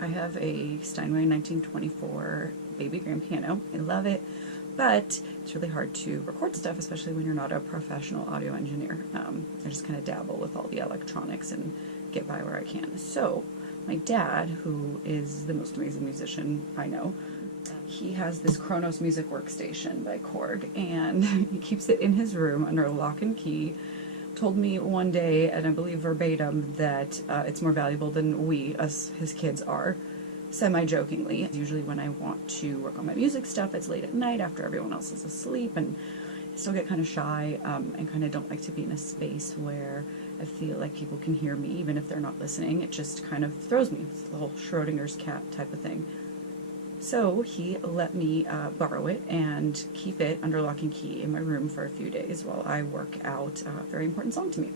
I have a Steinway 1924 baby grand piano. I love it, but it's really hard to record stuff, especially when you're not a professional audio engineer. I just kind of dabble with all the electronics and get by where I can. So my dad, who is the most amazing musician I know, he has this Kronos music workstation by Korg, and he keeps it in his room under lock and key. Told me one day, and I believe verbatim, that it's more valuable than we, us, his kids, are, semi-jokingly. Usually when I want to work on my music stuff, it's late at night after everyone else is asleep, and I still get kind of shy and kind of don't like to be in a space where I feel like people can hear me, even if they're not listening. It just kind of throws me. It's the whole Schrodinger's cat type of thing. So he let me borrow it and keep it under lock and key in my room for a few days while I work out a very important song to me.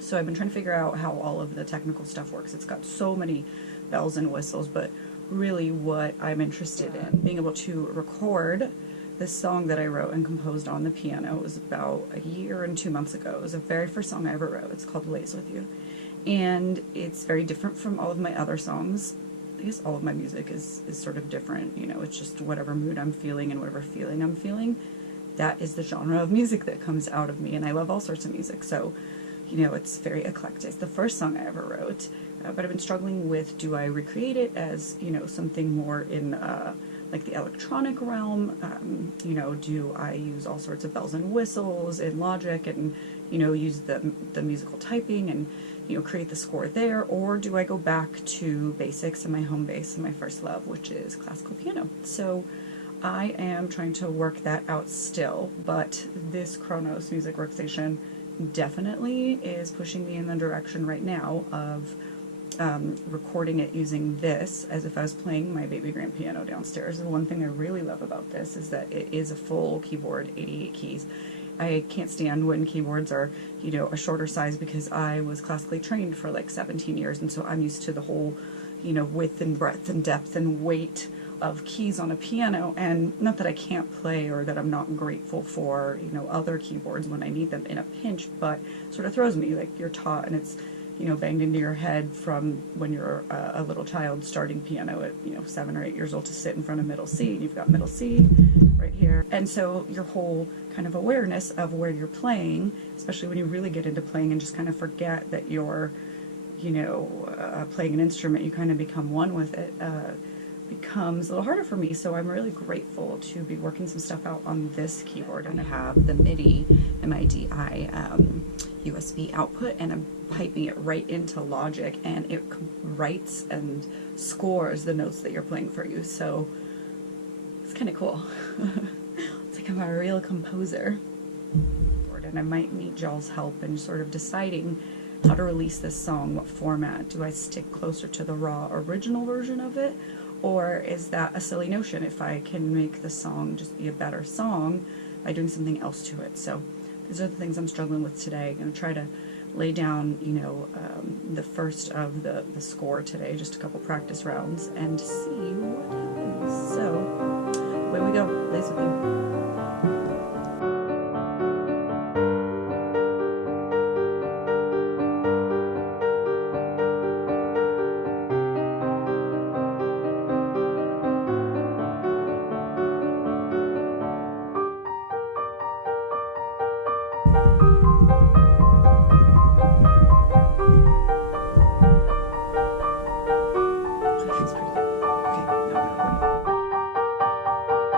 So I've been trying to figure out how all of the technical stuff works. It's got so many bells and whistles, but really what I'm interested in, being able to record this song that I wrote and composed on the piano. It was about a year and 2 months ago. It was the very first song I ever wrote. It's called Laze with You. And it's very different from all of my other songs. I guess all of my music is sort of different, you know, it's just whatever mood I'm feeling and whatever feeling I'm feeling. That is the genre of music that comes out of me, and I love all sorts of music, so, you know, it's very eclectic. It's the first song I ever wrote, but I've been struggling with, do I recreate it as, you know, something more in, like the electronic realm? You know, do I use all sorts of bells and whistles in Logic and, you know, use the musical typing and, you know, create the score there, or do I go back to basics and my home base and my first love, which is classical piano? So I am trying to work that out still, but this Kronos music workstation definitely is pushing me in the direction right now of recording it using this as if I was playing my baby grand piano downstairs. And one thing I really love about this is that it is a full keyboard, 88 keys. I can't stand when keyboards are, you know, a shorter size, because I was classically trained for like 17 years, and so I'm used to the whole, you know, width and breadth and depth and weight of keys on a piano. And not that I can't play or that I'm not grateful for, you know, other keyboards when I need them in a pinch, but it sort of throws me, like you're taught and it's, you know, banged into your head from when you're a little child starting piano at, you know, 7 or 8 years old to sit in front of middle C, and you've got middle C right here. And so your whole kind of awareness of where you're playing, especially when you really get into playing and just kind of forget that you're, you know, playing an instrument, you kind of become one with it, becomes a little harder for me. So I'm really grateful to be working some stuff out on this keyboard, and I have the MIDI MIDI USB output, and I'm piping it right into Logic, and it writes and scores the notes that you're playing for you. So it's kind of cool. It's like I'm a real composer. And I might need y'all's help in sort of deciding how to release this song, what format. Do I stick closer to the raw original version of it, or is that a silly notion if I can make the song just be a better song by doing something else to it? So these are the things I'm struggling with today. I'm going to try to lay down, you know, the first of the score today, just a couple practice rounds, and see what happens. So away we go. Laze with You.